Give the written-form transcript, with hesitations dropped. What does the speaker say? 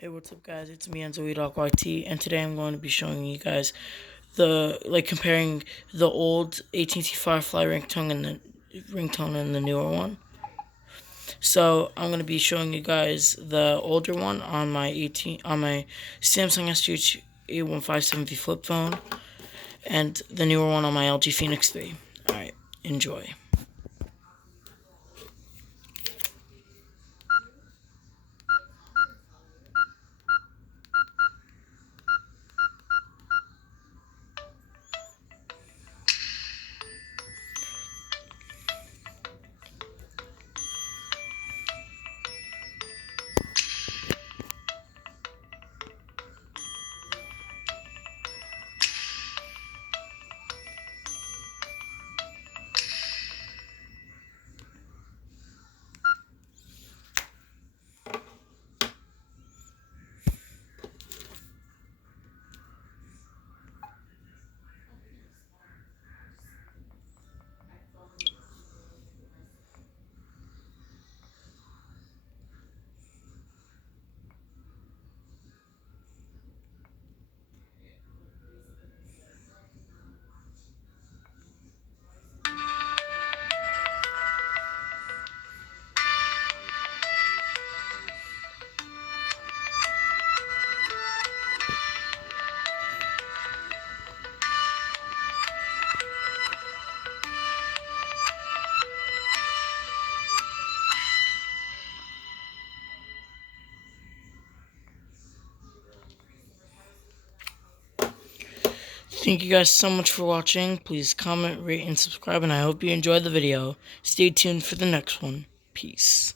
Hey, what's up, guys? It's me, YT, and today I'm going to be showing you guys comparing the old AT&T Firefly ringtone and the newer one. So I'm going to be showing you guys the older one on my Samsung S2 A157V flip phone, and the newer one on my LG Phoenix 3. All right, enjoy. Thank you guys so much for watching. Please comment, rate, and subscribe, and I hope you enjoyed the video. Stay tuned for the next one. Peace.